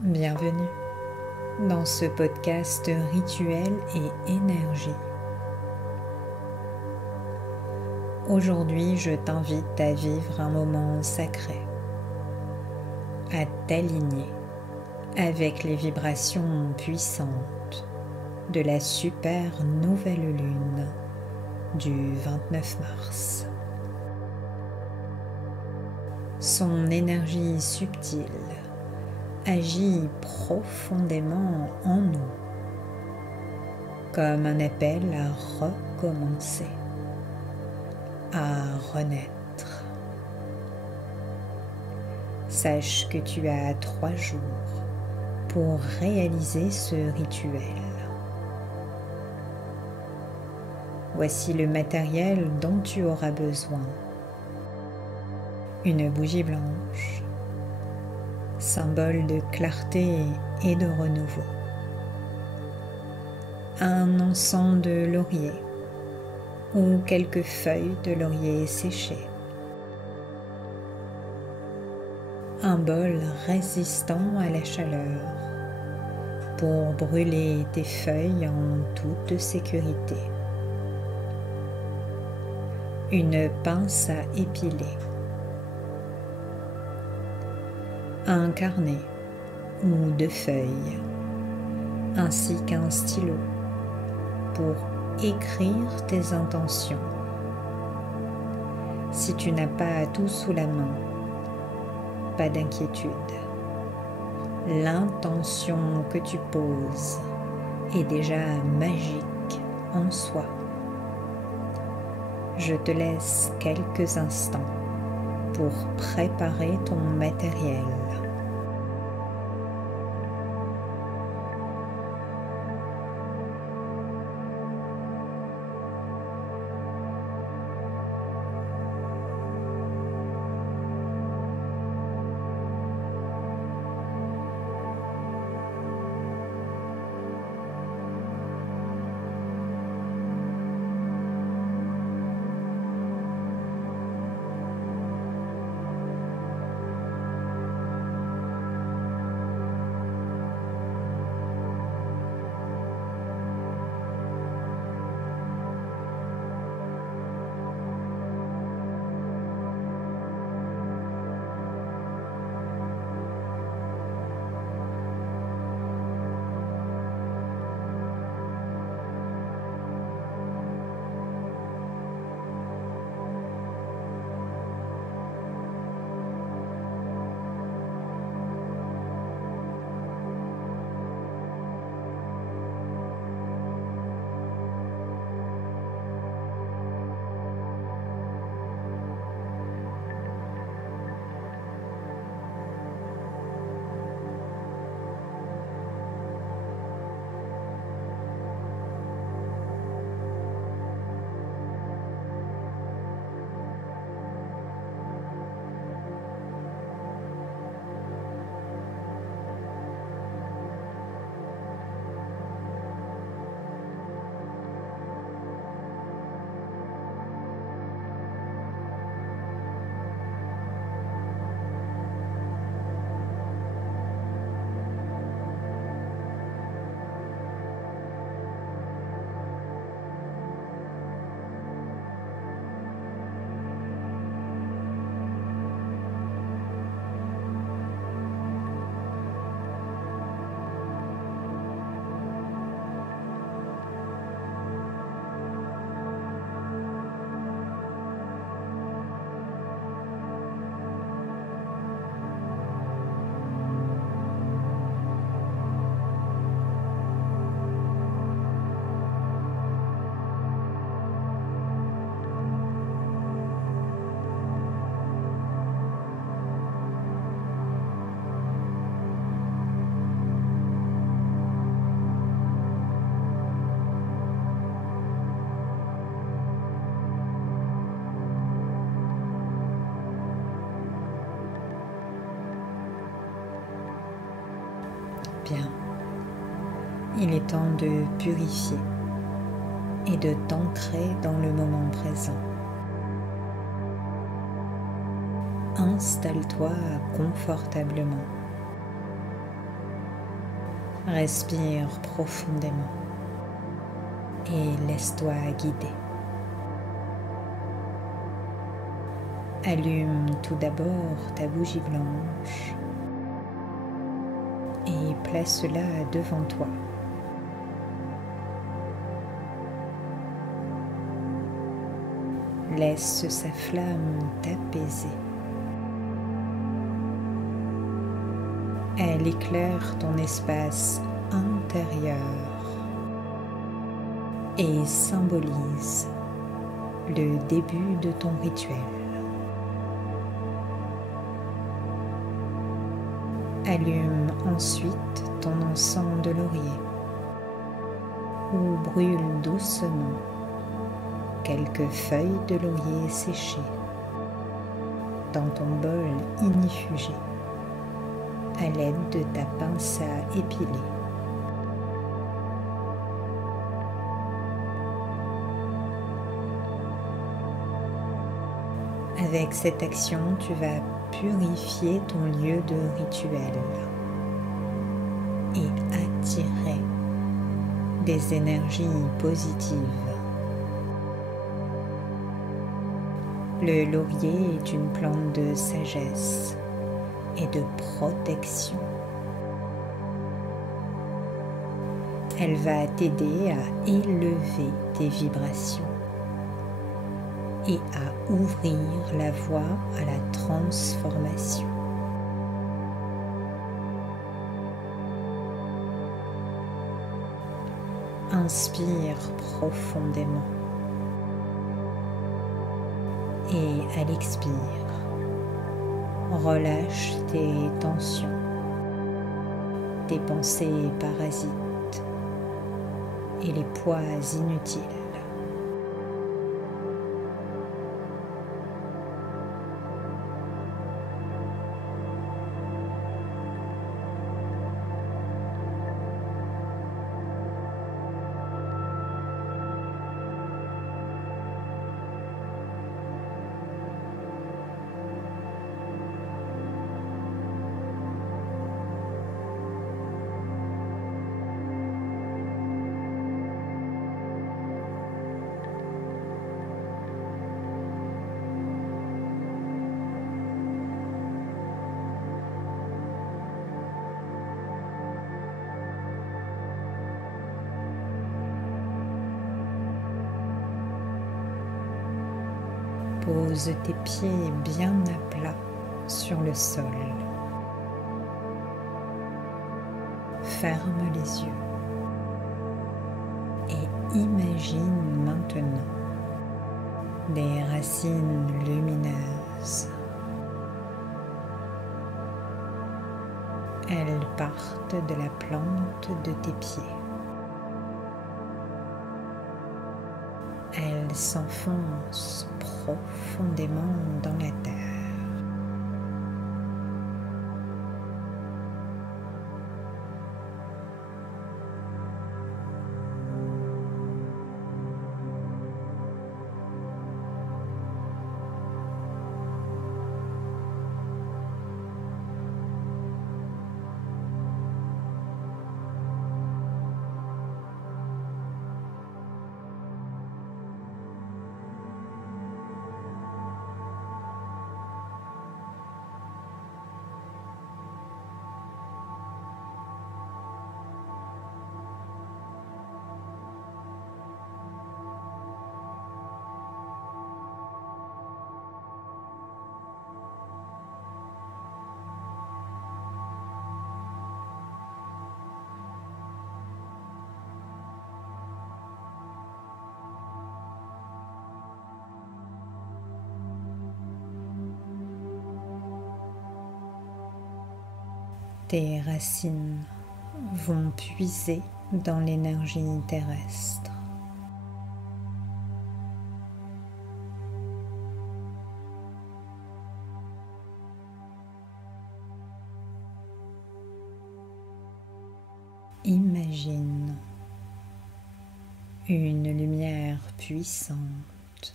Bienvenue dans ce podcast Rituel et énergie. Aujourd'hui, je t'invite à vivre un moment sacré, à t'aligner avec les vibrations puissantes de la super nouvelle lune du 29 mars. Son énergie subtile agit profondément en nous, comme un appel à recommencer, à renaître. Sache que tu as 3 jours pour réaliser ce rituel. Voici le matériel dont tu auras besoin. Une bougie blanche, symbole de clarté et de renouveau. Un encens de laurier ou quelques feuilles de laurier séchées. Un bol résistant à la chaleur pour brûler tes feuilles en toute sécurité. Une pince à épiler. Un carnet ou 2 feuilles, ainsi qu'un stylo pour écrire tes intentions. Si tu n'as pas tout sous la main, pas d'inquiétude. L'intention que tu poses est déjà magique en soi. Je te laisse quelques instants pour préparer ton matériel. Bien, il est temps de purifier et de t'ancrer dans le moment présent. Installe-toi confortablement. Respire profondément et laisse-toi guider. Allume tout d'abord ta bougie blanche et place-la devant toi. Laisse sa flamme t'apaiser. Elle éclaire ton espace intérieur et symbolise le début de ton rituel. Allume ensuite ton encens de laurier ou brûle doucement quelques feuilles de laurier séchées dans ton bol ignifugé à l'aide de ta pince à épiler. Avec cette action, tu vas purifier ton lieu de rituel et attirer des énergies positives. Le laurier est une plante de sagesse et de protection. Elle va t'aider à élever tes vibrations et à ouvrir la voie à la transformation. Inspire profondément et à l'expire, relâche tes tensions, tes pensées parasites et les poids inutiles. Pose tes pieds bien à plat sur le sol. Ferme les yeux et imagine maintenant des racines lumineuses. Elles partent de la plante de tes pieds. Elles s'enfoncent profondément dans la terre. Tes racines vont puiser dans l'énergie terrestre. Imagine une lumière puissante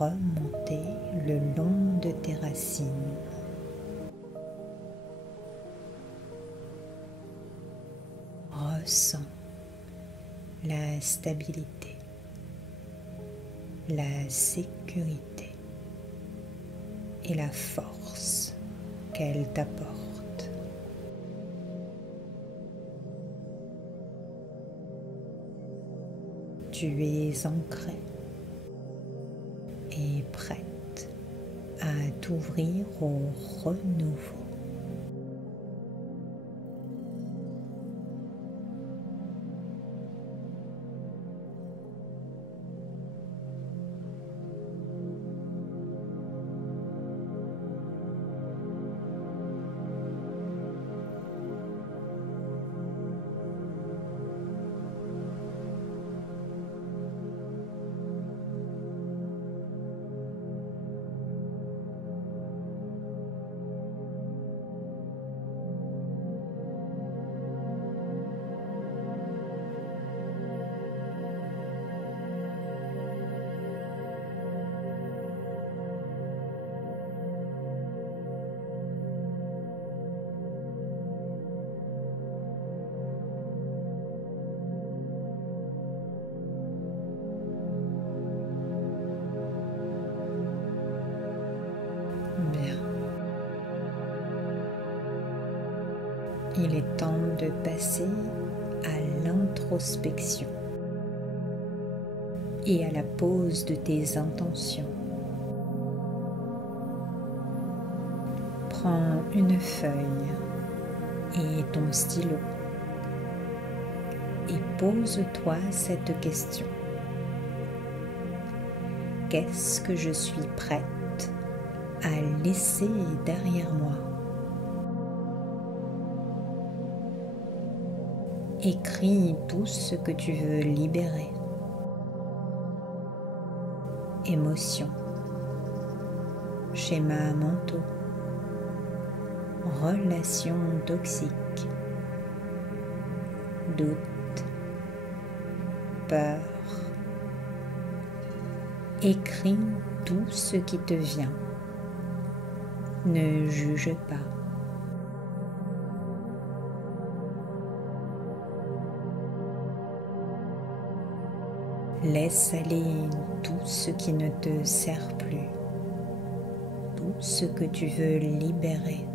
remonter le long de tes racines. ressens la stabilité, la sécurité et la force qu'elle t'apporte. Tu es ancré et prête à t'ouvrir au renouveau. Bien. Il est temps de passer à l'introspection et à la pose de tes intentions. Prends une feuille et ton stylo et pose-toi cette question. Qu'est-ce que je suis prête à laisser derrière moi? Écris tout ce que tu veux libérer. Émotions, schémas mentaux, relations toxiques, doutes, peur. Écris tout ce qui te vient. Ne juge pas. Laisse aller tout ce qui ne te sert plus, tout ce que tu veux libérer.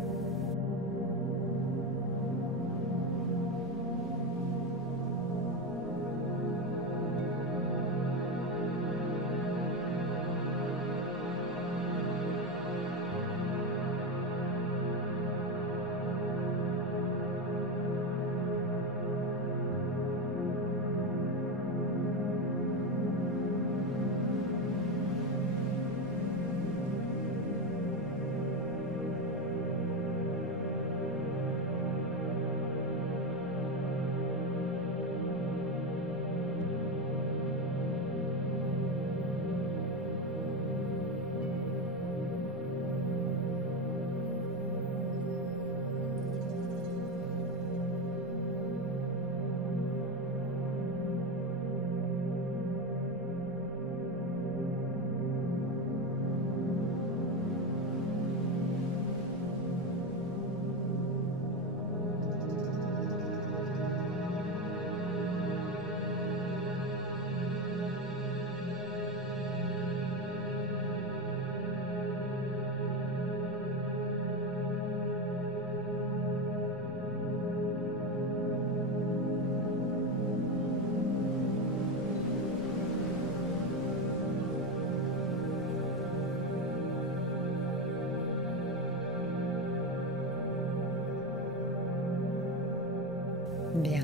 Bien.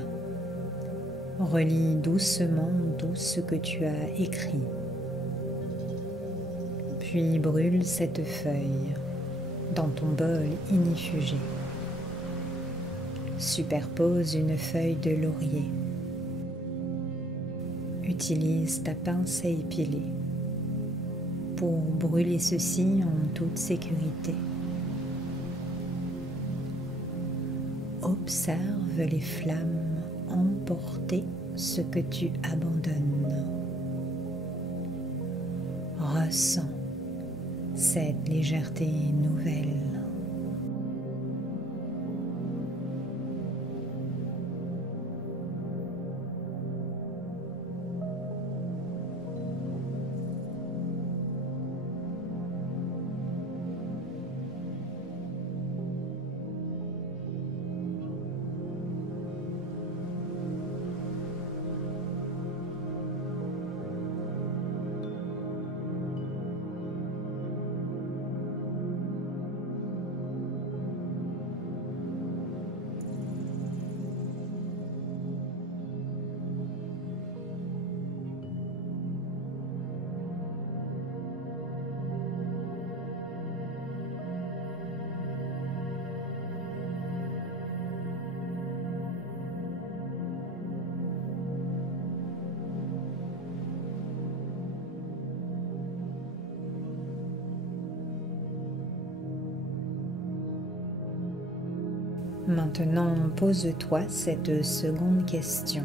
Relis doucement tout ce que tu as écrit. Puis brûle cette feuille dans ton bol ignifugé. Superpose une feuille de laurier. Utilise ta pince à épiler pour brûler ceci en toute sécurité. Observe les flammes emporter ce que tu abandonnes. Ressens cette légèreté nouvelle. Maintenant, pose-toi cette seconde question.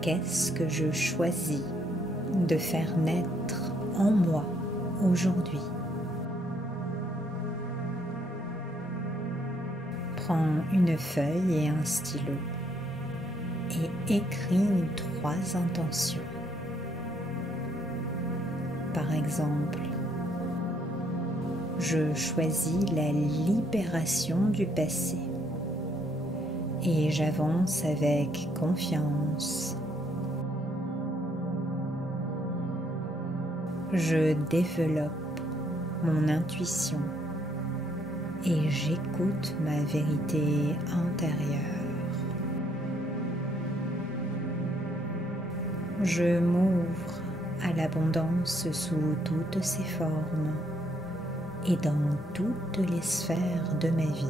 Qu'est-ce que je choisis de faire naître en moi aujourd'hui? Prends une feuille et un stylo et écris 3 intentions. Par exemple, je choisis la libération du passé et j'avance avec confiance. Je développe mon intuition et j'écoute ma vérité intérieure. Je m'ouvre à l'abondance sous toutes ses formes et dans toutes les sphères de ma vie.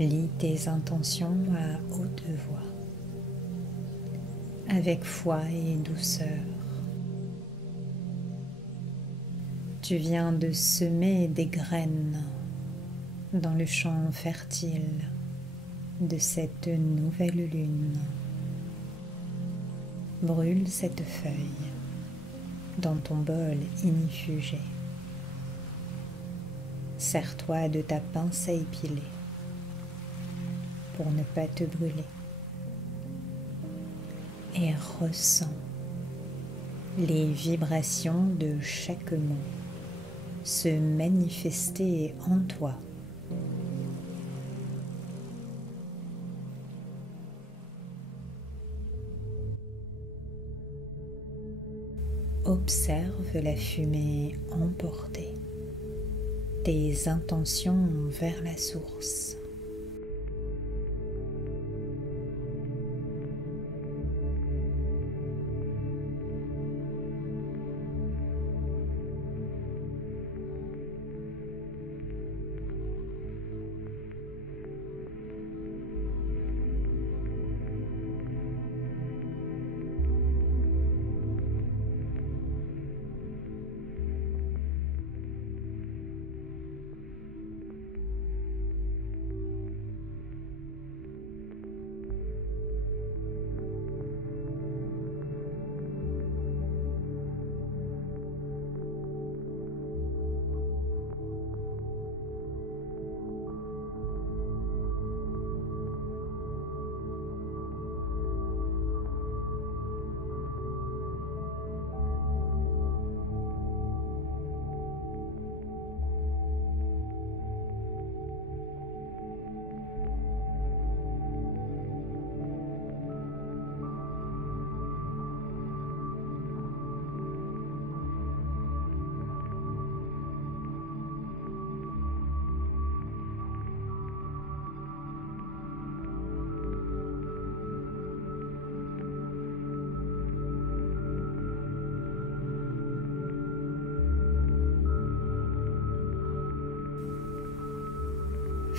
Lis tes intentions à haute voix, avec foi et douceur. Tu viens de semer des graines dans le champ fertile de cette nouvelle lune. Brûle cette feuille dans ton bol inifugé. Sers-toi de ta pince à épiler pour ne pas te brûler. Et ressens les vibrations de chaque mot se manifester en toi. Observe la fumée emporter tes intentions vers la source.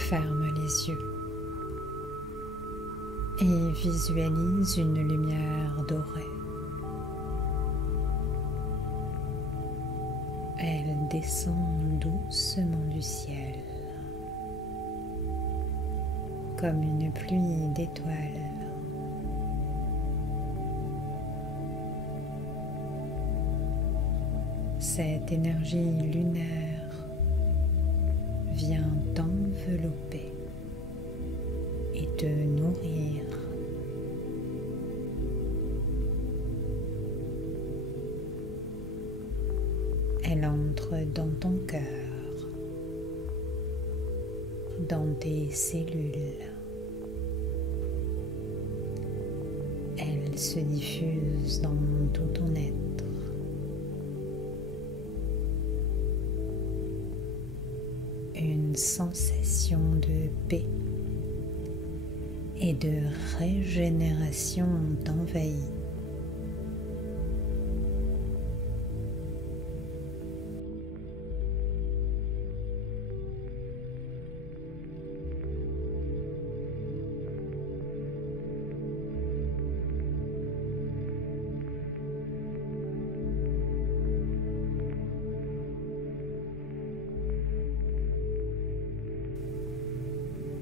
Ferme les yeux et visualise une lumière dorée. Elle descend doucement du ciel, comme une pluie d'étoiles. Cette énergie lunaire vient t'envelopper et te nourrir. Elle entre dans ton cœur, dans tes cellules. Elle se diffuse dans tout ton être. Une sensation de paix et de régénération t'envahit.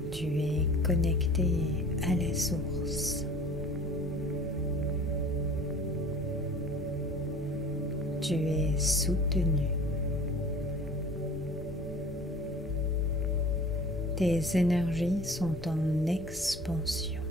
Tu es connecté à la source. Tu es soutenu. Tes énergies sont en expansion.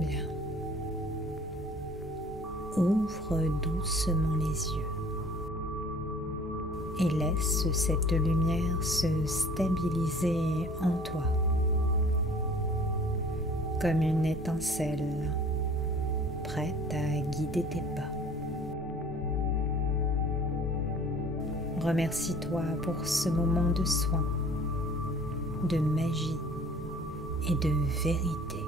Bien. Ouvre doucement les yeux et laisse cette lumière se stabiliser en toi, comme une étincelle prête à guider tes pas. Remercie-toi pour ce moment de soin, de magie et de vérité.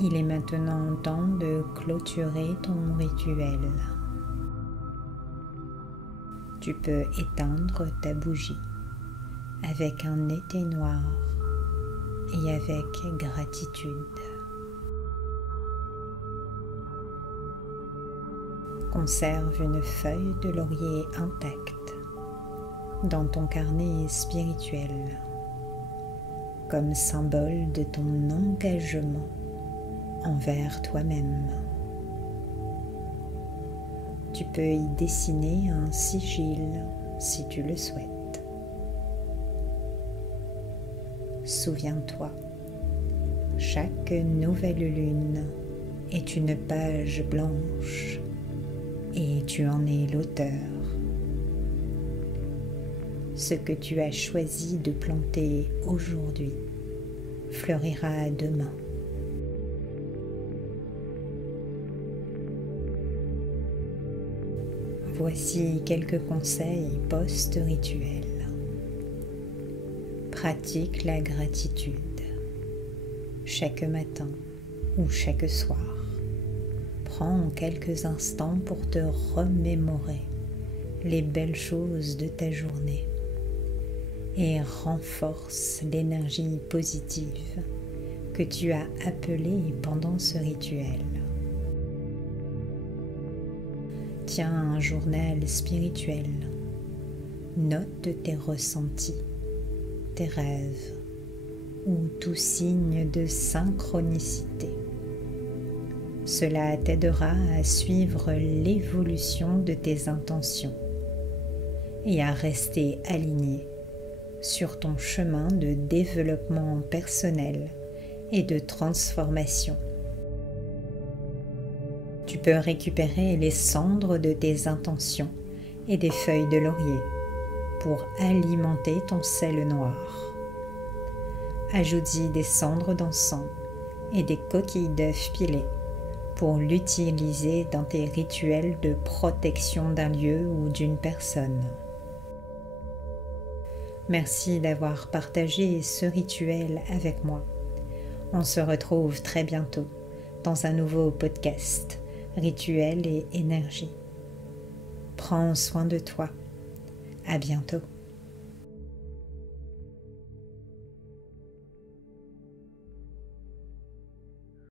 Il est maintenant temps de clôturer ton rituel. Tu peux éteindre ta bougie avec un éteignoir et avec gratitude. Conserve une feuille de laurier intacte dans ton carnet spirituel comme symbole de ton engagement envers toi-même. Tu peux y dessiner un sigil si tu le souhaites. Souviens-toi, chaque nouvelle lune est une page blanche et tu en es l'auteur. Ce que tu as choisi de planter aujourd'hui fleurira demain. Voici quelques conseils post-rituel. Pratique la gratitude chaque matin ou chaque soir. Prends quelques instants pour te remémorer les belles choses de ta journée et renforce l'énergie positive que tu as appelée pendant ce rituel. Tiens un journal spirituel. Note tes ressentis, tes rêves ou tout signe de synchronicité. Cela t'aidera à suivre l'évolution de tes intentions et à rester aligné sur ton chemin de développement personnel et de transformation. Tu peux récupérer les cendres de tes intentions et des feuilles de laurier pour alimenter ton sel noir. Ajoute-y des cendres d'encens et des coquilles d'œufs pilées pour l'utiliser dans tes rituels de protection d'un lieu ou d'une personne. Merci d'avoir partagé ce rituel avec moi. On se retrouve très bientôt dans un nouveau podcast, Rituel et énergie. Prends soin de toi. À bientôt.